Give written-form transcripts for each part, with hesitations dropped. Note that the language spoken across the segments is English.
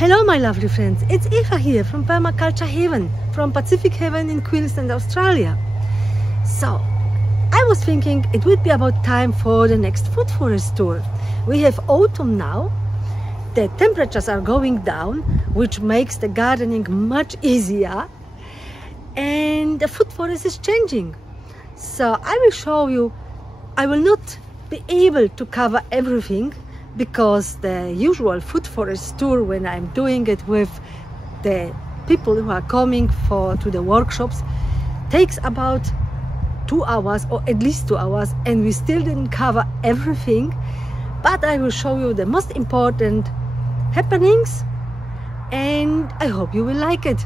Hello my lovely friends, it's Eva here from Permaculture Haven, from Pacific Haven in Queensland, Australia. So, I was thinking it would be about time for the next food forest tour. We have autumn now, the temperatures are going down, which makes the gardening much easier, and the food forest is changing. So I will show you. I will not be able to cover everything, because the usual food forest tour, when I'm doing it with the people who are coming to the workshops, takes about 2 hours, or at least 2 hours, and we still didn't cover everything. But I will show you the most important happenings, and I hope you will like it.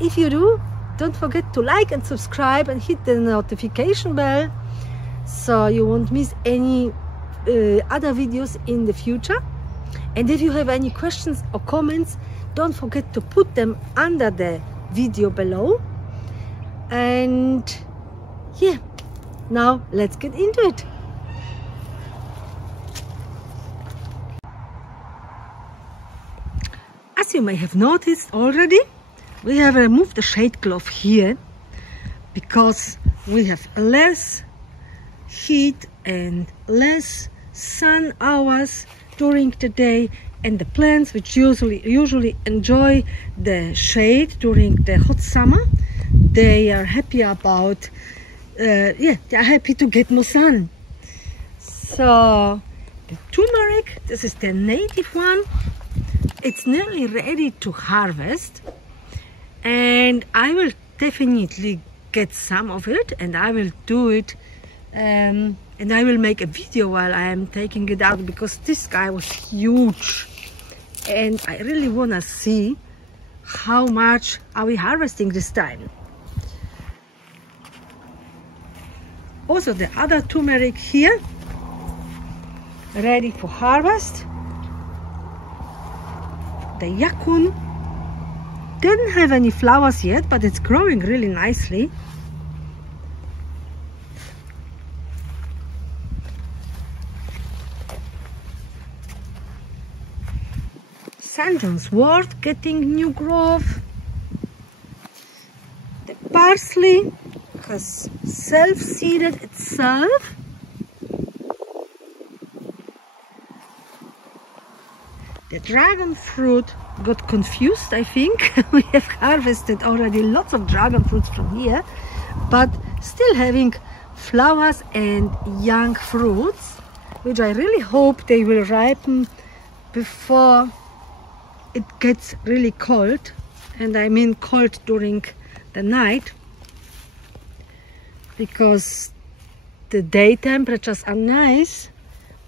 If you do, don't forget to like and subscribe and hit the notification bell so you won't miss any other videos in the future. And if you have any questions or comments, don't forget to put them under the video below. And yeah, now let's get into it. As you may have noticed already, we have removed the shade cloth here because we have less heat and less sun hours during the day, and the plants, which usually enjoy the shade during the hot summer, they are happy about they are happy to get more sun. So the turmeric, this is the native one, it's nearly ready to harvest, and I will definitely get some of it, and I will do it and I will make a video while I am taking it out, because this guy was huge and I really want to see how much are we harvesting this time. Also the other turmeric here, ready for harvest. The yakun didn't have any flowers yet, but it's growing really nicely. St. John's wort getting new growth. The parsley has self-seeded itself. The dragon fruit got confused, I think. We have harvested already lots of dragon fruits from here, but still having flowers and young fruits, which I really hope they will ripen before it gets really cold, and I mean cold during the night, because the day temperatures are nice,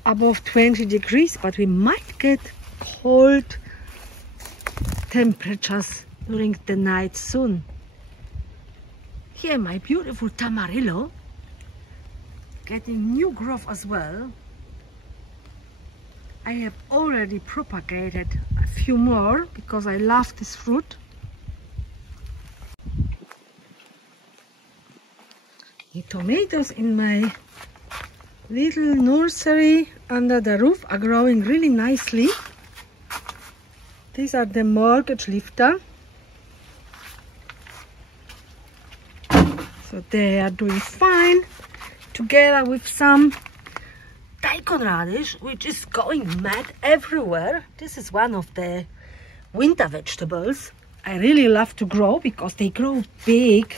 above 20 degrees, but we might get cold temperatures during the night soon. Here my beautiful Tamarillo getting new growth as well. I have already propagated a few more because I love this fruit. The tomatoes in my little nursery under the roof are growing really nicely. These are the mortgage lifter. So they are doing fine, together with some Daikon Radish, which is going mad everywhere. This is one of the winter vegetables I really love to grow, because they grow big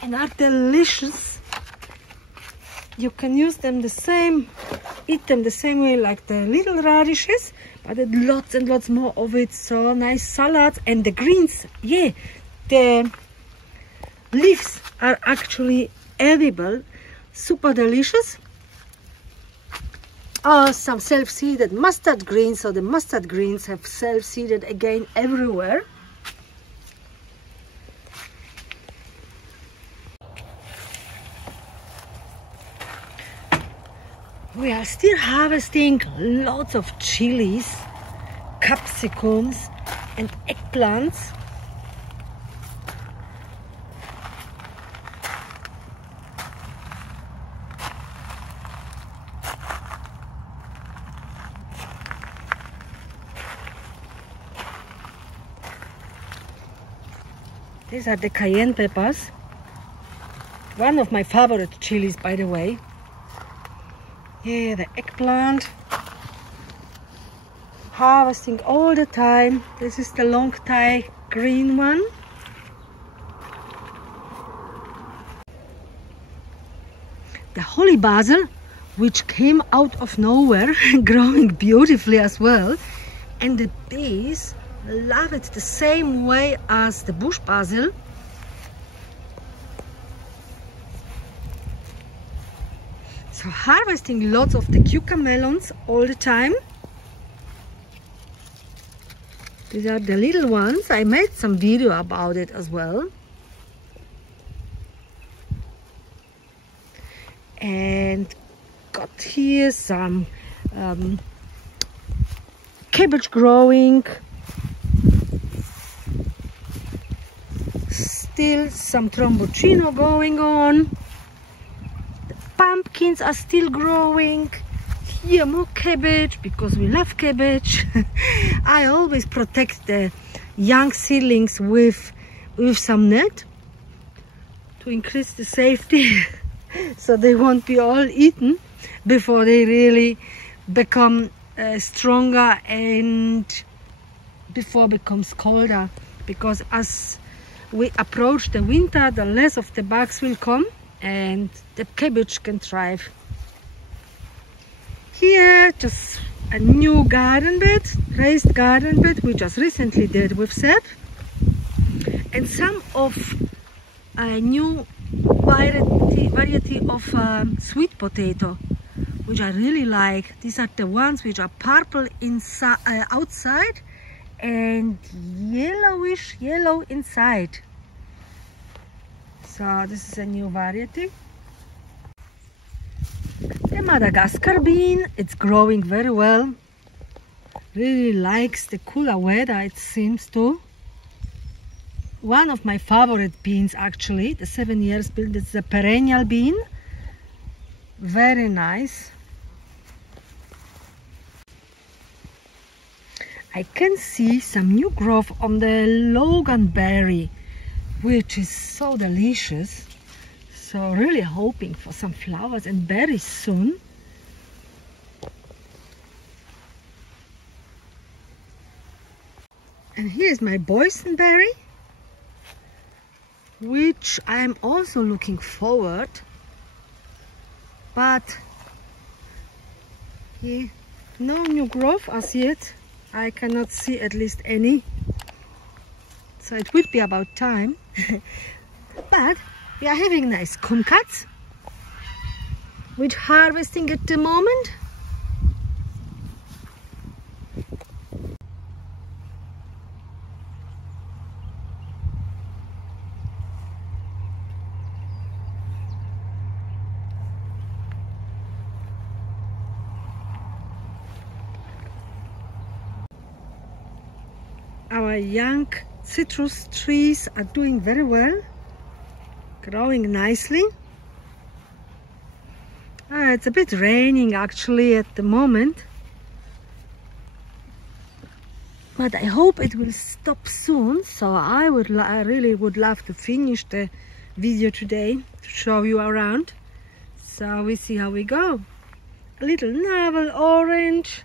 and are delicious. You can use them eat them the same way like the little radishes, but lots and lots more of it. So nice salads. And the greens, yeah, the leaves are actually edible, super delicious. Some self-seeded mustard greens, so the mustard greens have self-seeded again everywhere. We are still harvesting lots of chilies, capsicums and eggplants. These are the Cayenne Peppers. One of my favorite chilies, by the way. Yeah, the eggplant. Harvesting all the time. This is the long Thai green one. The holy basil, which came out of nowhere, growing beautifully as well. And the bees love it the same way as the bush basil. So harvesting lots of the cucumber melons all the time. These are the little ones. I made some video about it as well. And got here some cabbage growing. Still some tromboncino going on. The pumpkins are still growing. Here more cabbage, because we love cabbage. I always protect the young seedlings with some net to increase the safety so they won't be all eaten before they really become stronger and before it becomes colder, because as we approach the winter, the less of the bugs will come and the cabbage can thrive. Here, just a new garden bed, raised garden bed, we just recently did with Seb. And some of a new variety of sweet potato, which I really like. These are the ones which are purple inside, outside, and yellowish yellow inside. So this is a new variety. The Madagascar bean, it's growing very well. Really likes the cooler weather, it seems to. One of my favorite beans, actually, the 7 years bean. It's a perennial bean. Very nice. I can see some new growth on the loganberry, which is so delicious. So really hoping for some flowers and berries soon. And here's my Boysenberry, which I am also looking forward. But no new growth as yet. I cannot see at least any. So it would be about time. But we are having nice kumquats, which harvesting at the moment. Our young citrus trees are doing very well, growing nicely. It's a bit raining actually at the moment, but I hope it will stop soon. So I really would love to finish the video today to show you around. So we see how we go. A little navel orange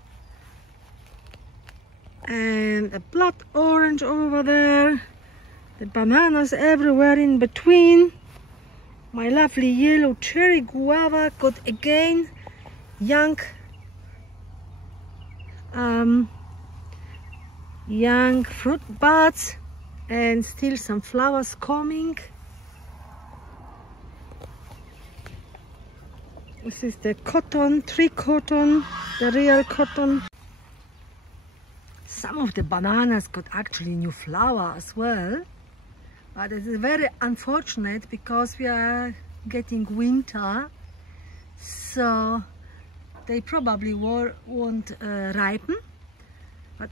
and a blood orange over there. The bananas everywhere in between. My lovely yellow cherry guava got again young fruit buds and still some flowers coming. This is the cotton, tree cotton, the real cotton. Some of the bananas got actually new flower as well, but it is very unfortunate because we are getting winter, so they probably won't ripen, but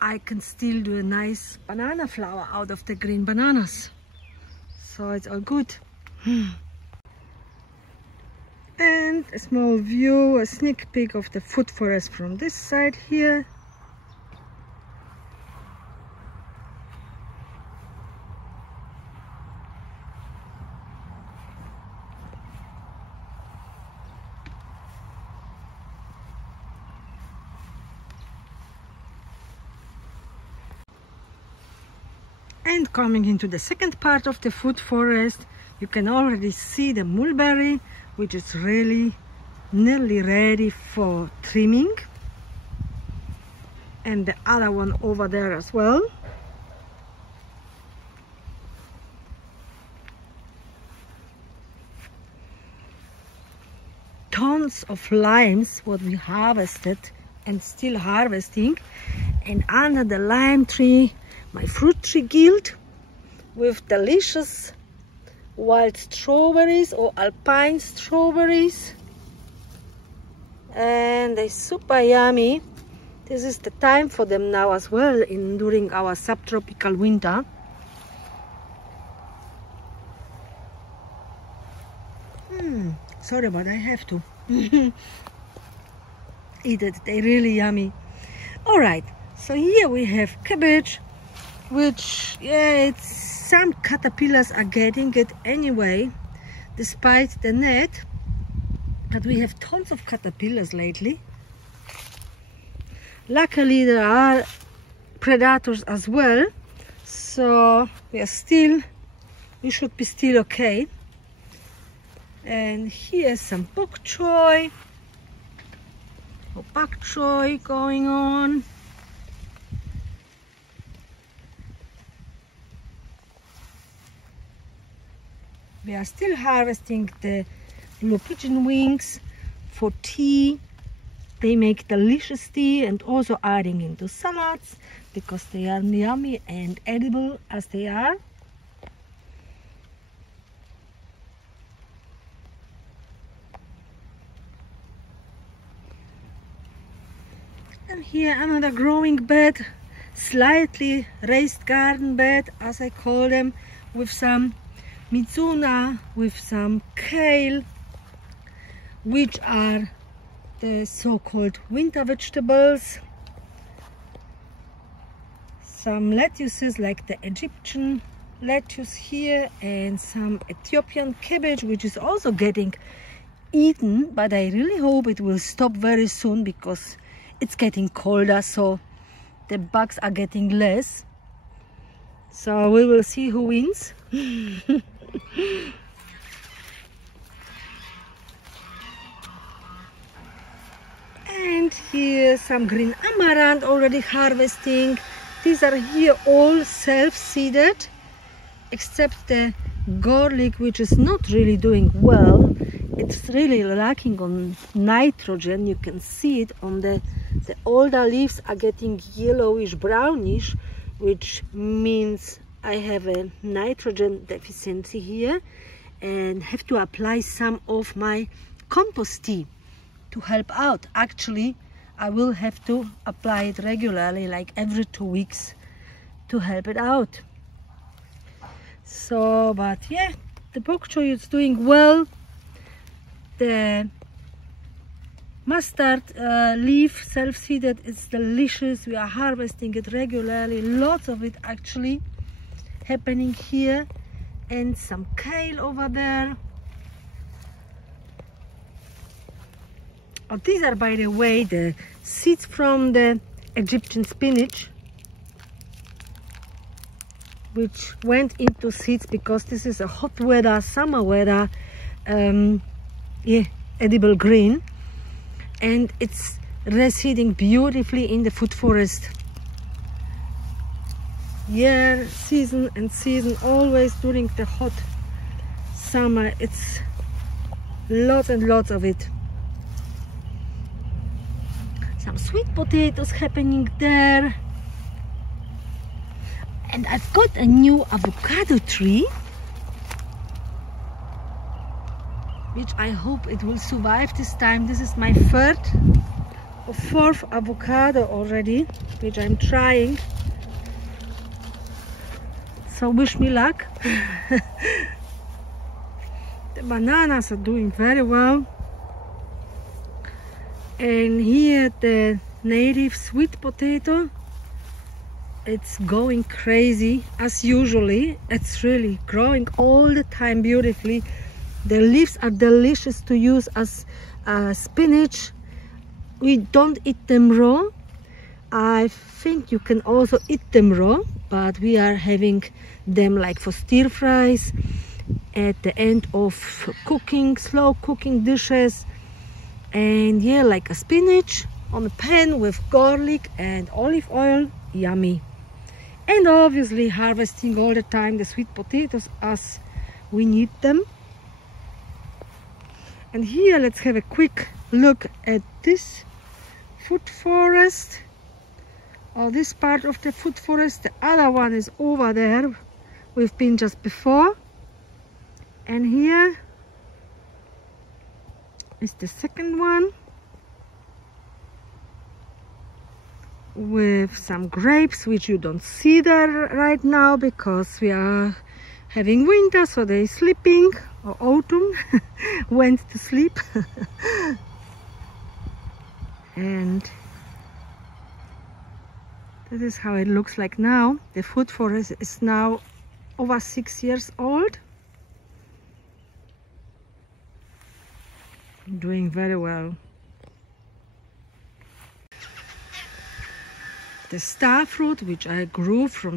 I can still do a nice banana flower out of the green bananas, so it's all good. And a small view, a sneak peek of the food forest from this side here. And coming into the second part of the food forest, you can already see the mulberry, which is really nearly ready for trimming. And the other one over there as well. Tons of limes, what we harvested and still harvesting. And under the lime tree, my fruit tree guild with delicious wild strawberries or alpine strawberries. And they're super yummy. This is the time for them now as well during our subtropical winter. Sorry, but I have to eat it. They're really yummy. All right, so here we have cabbage, which, yeah, some caterpillars are getting it anyway, despite the net. But we have tons of caterpillars lately. Luckily, there are predators as well, so we should be still okay. And here's some Bok Choy, Bok Choy going on. We are still harvesting the blue pigeon wings for tea. They make delicious tea, and also adding into salads because they are yummy and edible as they are. And here another growing bed, slightly raised garden bed, as I call them, with some mizuna, with some kale, which are the so-called winter vegetables. Some lettuces like the Egyptian lettuce here, and some Ethiopian cabbage, which is also getting eaten, but I really hope it will stop very soon because it's getting colder, so the bugs are getting less. So we will see who wins. And here some green amaranth already harvesting. These are here all self-seeded, except the garlic, which is not really doing well. It's really lacking on nitrogen. You can see it on the older leaves are getting yellowish brownish, which means I have a nitrogen deficiency here and have to apply some of my compost tea to help out. Actually, I will have to apply it regularly, like every 2 weeks, to help it out. So, but yeah, the Bok Choy is doing well. The mustard leaf self-seeded is delicious. We are harvesting it regularly, lots of it actually happening here. And some kale over there. Oh, these are, by the way, the seeds from the Egyptian spinach, which went into seeds because this is a hot weather, summer weather, edible green, and it's reseeding beautifully in the food forest. Year, season and season, always during the hot summer, it's lots and lots of it. Some sweet potatoes happening there. And I've got a new avocado tree, which I hope it will survive this time. This is my third or fourth avocado already, which I'm trying. So wish me luck. The bananas are doing very well. And here the native sweet potato, it's going crazy as usually. It's really growing all the time beautifully. The leaves are delicious to use as spinach. We don't eat them raw. I think you can also eat them raw, but we are having them like for stir fries at the end of cooking, slow cooking dishes. And yeah, like a spinach on a pan with garlic and olive oil, yummy. And obviously harvesting all the time the sweet potatoes as we need them. And here let's have a quick look at this food forest, or this part of the food forest. The other one is over there, we've been just before. And here is the second one with some grapes, which you don't see there right now because we are having winter, so they're sleeping, or autumn went to sleep. And this is how it looks like now. The food forest is now over 6 years old. Doing very well. The star fruit, which I grew from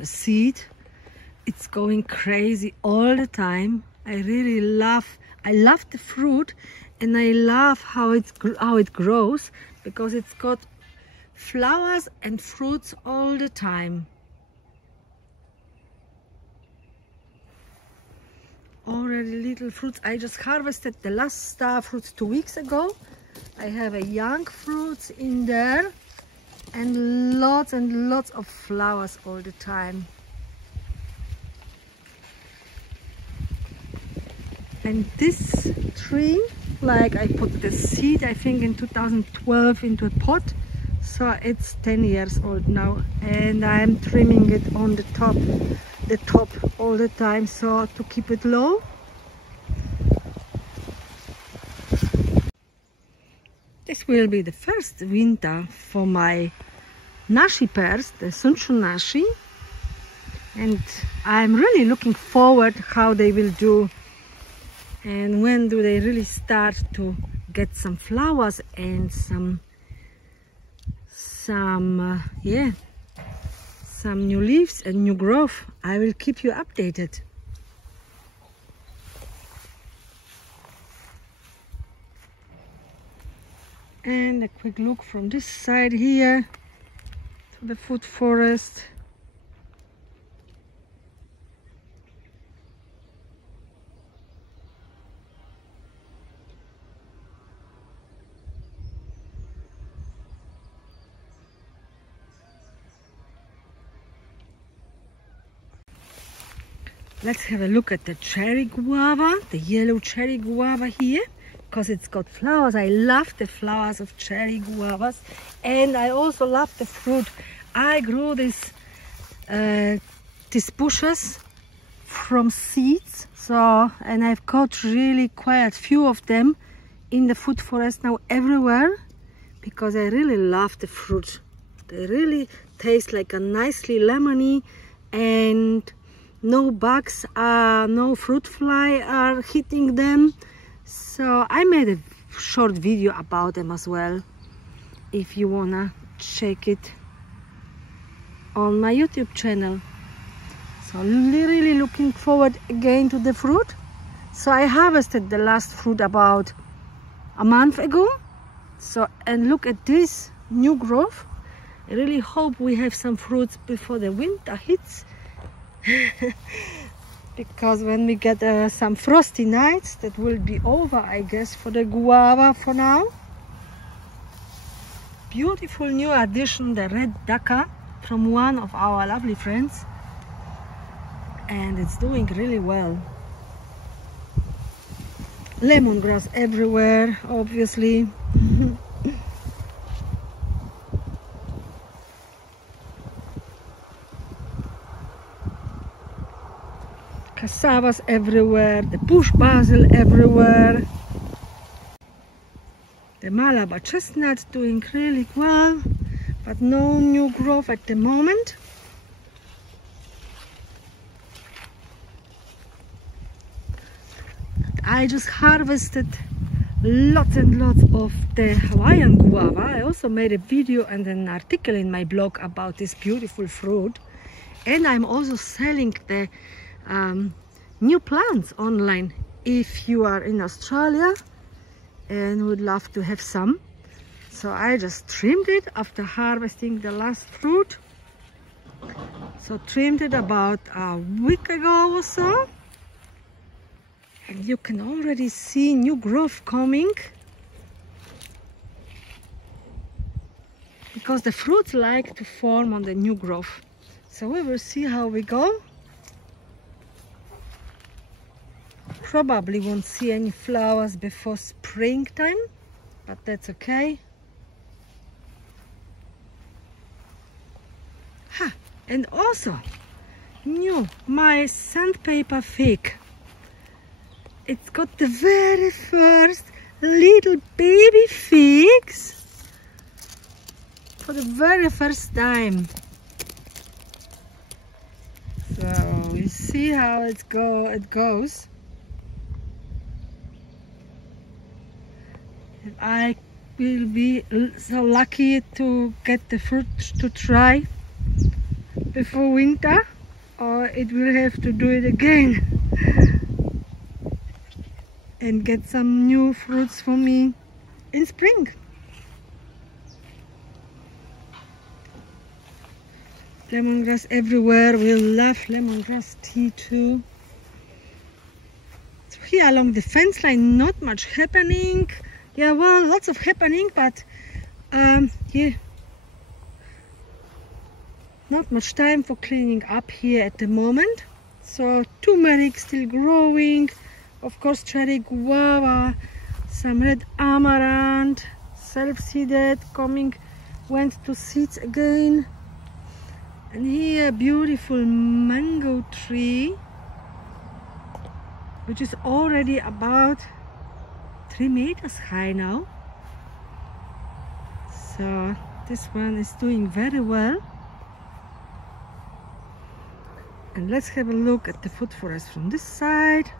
a seed, it's going crazy all the time. I love the fruit, and I love how it grows, because it's got flowers and fruits all the time. Already little fruits. I just harvested the last star fruits 2 weeks ago. I have a young fruits in there and lots of flowers all the time. And this tree, like I put the seed, I think in 2012 into a pot, so it's 10 years old now, and I'm trimming it on the top all the time, so to keep it low. This will be the first winter for my nashi pears, the Sunshu nashi, and I'm really looking forward how they will do, and when do they really start to get some flowers and some new leaves and new growth. I will keep you updated. And a quick look from this side here to the food forest. Let's have a look at the cherry guava, the yellow cherry guava here, because it's got flowers. I love the flowers of cherry guavas, and I also love the fruit. I grew these bushes from seeds, and I've got really quite a few of them in the food forest now everywhere, because I really love the fruit. They really taste like a nicely lemony, and no bugs, no fruit fly are hitting them. So I made a short video about them as well, if you wanna check it on my YouTube channel. So really looking forward again to the fruit. So I harvested the last fruit about a month ago. So, and look at this new growth. I really hope we have some fruits before the winter hits. Because when we get some frosty nights, that will be over, I guess, for the guava for now. Beautiful new addition, the red daca, from one of our lovely friends, and it's doing really well. Lemongrass everywhere, obviously. Cassavas everywhere, the bush basil everywhere. The Malabar chestnut doing really well, but no new growth at the moment. I just harvested lots and lots of the Hawaiian Guava. I also made a video and an article in my blog about this beautiful fruit. And I'm also selling the new plants online if you are in Australia and would love to have some. So I just trimmed it after harvesting the last fruit. So trimmed it about a week ago or so. And you can already see new growth coming. Because the fruits like to form on the new growth. So we will see how we go. Probably won't see any flowers before springtime, but that's okay. And also new, my sandpaper fig. It's got the very first little baby figs for the very first time. So you see how it goes. I will be so lucky to get the fruit to try before winter, or it will have to do it again and get some new fruits for me in spring. Lemongrass everywhere. We love lemongrass tea too. So here along the fence line, not much happening. Yeah, well, lots of happening, but yeah, not much time for cleaning up here at the moment. So turmeric still growing, of course cherry guava, some red amaranth, self-seeded, went to seeds again. And here beautiful mango tree, which is already about 3 meters high now. So this one is doing very well. And let's have a look at the food forest from this side.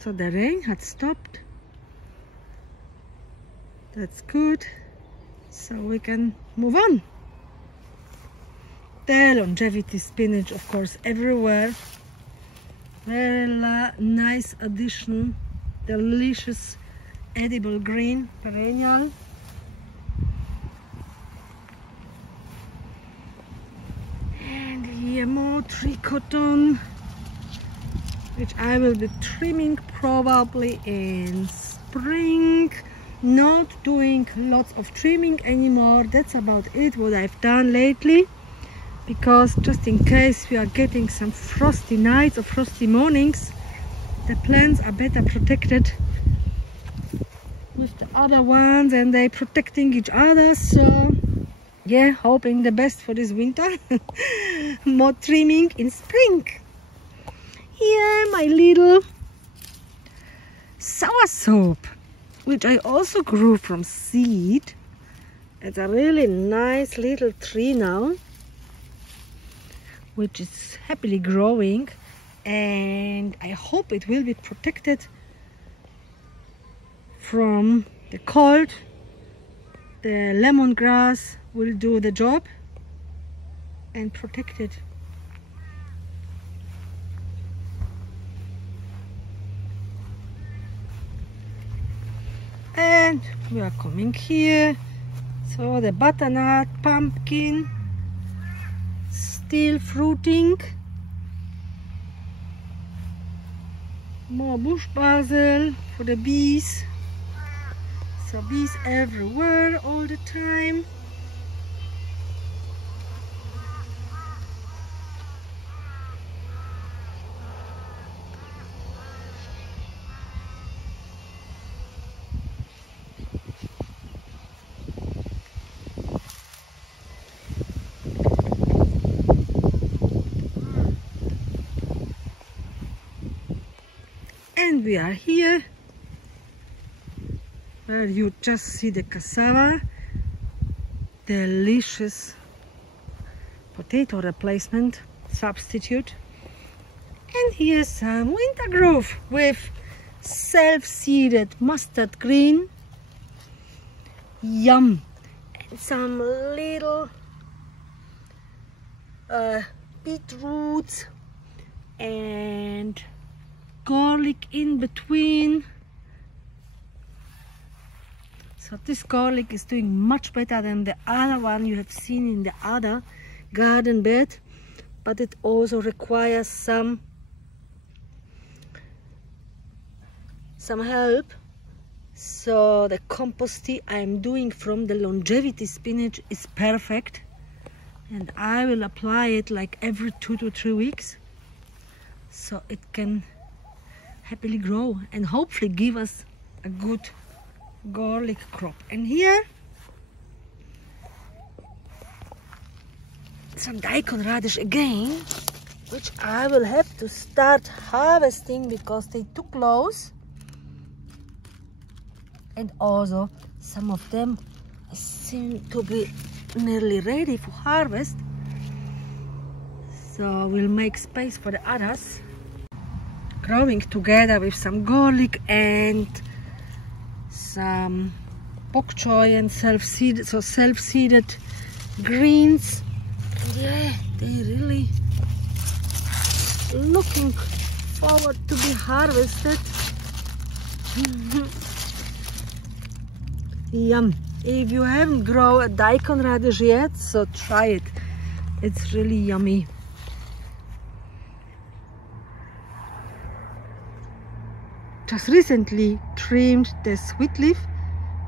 So the rain had stopped. That's good. So we can move on. The longevity spinach, of course, everywhere. Very nice addition. Delicious edible green perennial. And here more tree cotton, which I will be trimming probably in spring. Not doing lots of trimming anymore. That's about it what I've done lately, because just in case we are getting some frosty nights or frosty mornings, the plants are better protected with the other ones and they're protecting each other. So yeah, hoping the best for this winter. More trimming in spring. Here my little soursop, which I also grew from seed. It's a really nice little tree now, which is happily growing, and I hope it will be protected from the cold. The lemongrass will do the job and protect it. And we are coming here. So the butternut, pumpkin, still fruiting. More bush basil for the bees. So bees everywhere all the time. And we are here where you just see the cassava, delicious potato replacement substitute. And here's some winter growth with self-seeded mustard green, Yum. And some little beetroots and garlic in between. So this garlic is doing much better than the other one you have seen in the other garden bed, but it also requires some help. So the compost tea I am doing from the longevity spinach is perfect, and I will apply it like every 2 to 3 weeks, so it can happily grow and hopefully give us a good garlic crop. And here some Daikon radish again, which I will have to start harvesting because they took lows, and also some of them seem to be nearly ready for harvest, so we'll make space for the others, growing together with some garlic and some bok choy and self-seeded greens. And yeah, they really looking forward to be harvested. Yum. If you haven't grown a Daikon radish yet, so try it. It's really yummy. Just recently trimmed the sweet leaf,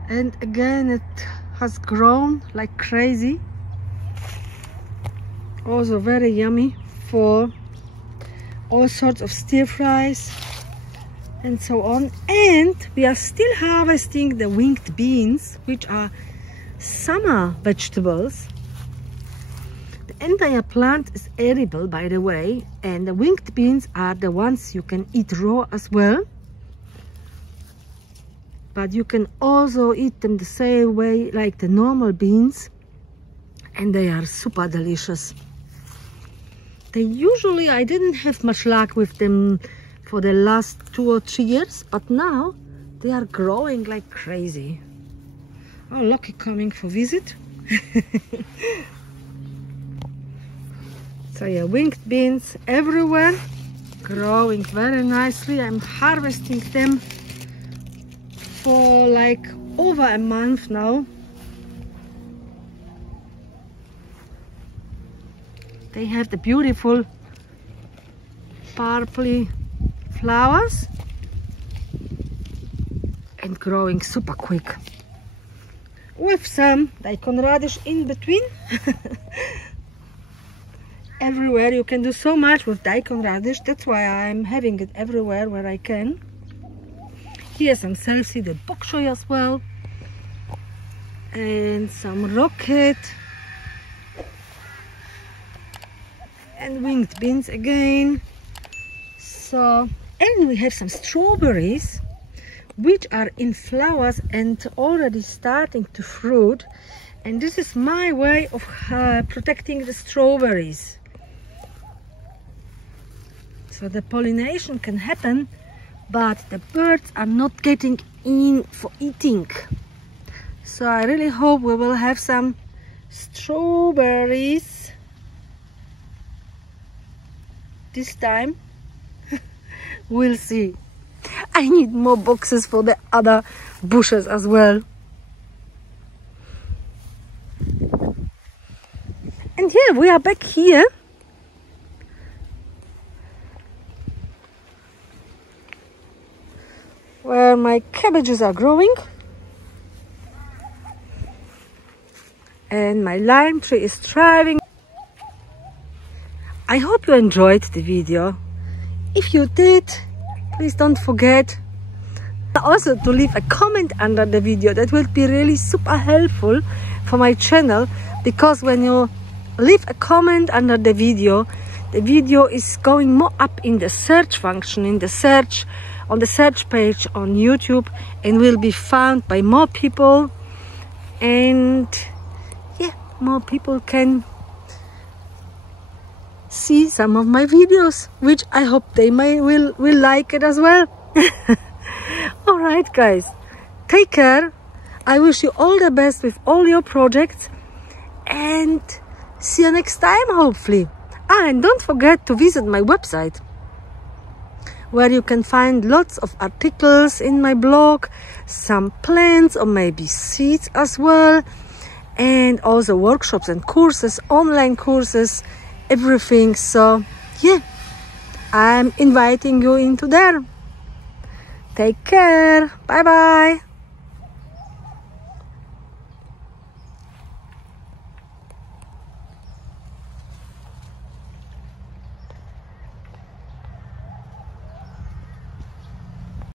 and again it has grown like crazy. Also very yummy for all sorts of stir fries and so on. And we are still harvesting the winged beans, which are summer vegetables. The entire plant is edible, by the way, and the winged beans are the ones you can eat raw as well, but you can also eat them the same way like the normal beans, and they are super delicious. They usually, I didn't have much luck with them for the last 2 or 3 years, but now they are growing like crazy. Oh, Lucky coming for visit. So yeah, winged beans everywhere, growing very nicely. I'm harvesting them for like over a month now. They have the beautiful purpley flowers and growing super quick, with some Daikon radish in between. Everywhere you can do so much with Daikon radish, that's why I'm having it everywhere where I can. Here's some self-seeded bok choy as well, and some rocket and winged beans again. So, and we have some strawberries which are in flowers and already starting to fruit, and this is my way of protecting the strawberries, so the pollination can happen but the birds are not getting in for eating. So I really hope we will have some strawberries this time. We'll see. I need more boxes for the other bushes as well. And here we are back here. Where my cabbages are growing. And my lime tree is thriving. I hope you enjoyed the video. If you did, please don't forget also to leave a comment under the video. That will be really super helpful for my channel, because when you leave a comment under the video is going more up in the search function, in the search, on the search page on YouTube, and will be found by more people, and yeah, more people can see some of my videos, which I hope they will like it as well. All right guys, take care. I wish you all the best with all your projects, and see you next time, hopefully. And don't forget to visit my website, where you can find lots of articles in my blog, some plants or maybe seeds as well, and also workshops and courses, online courses, everything. So yeah, I'm inviting you into there. Take care. Bye bye.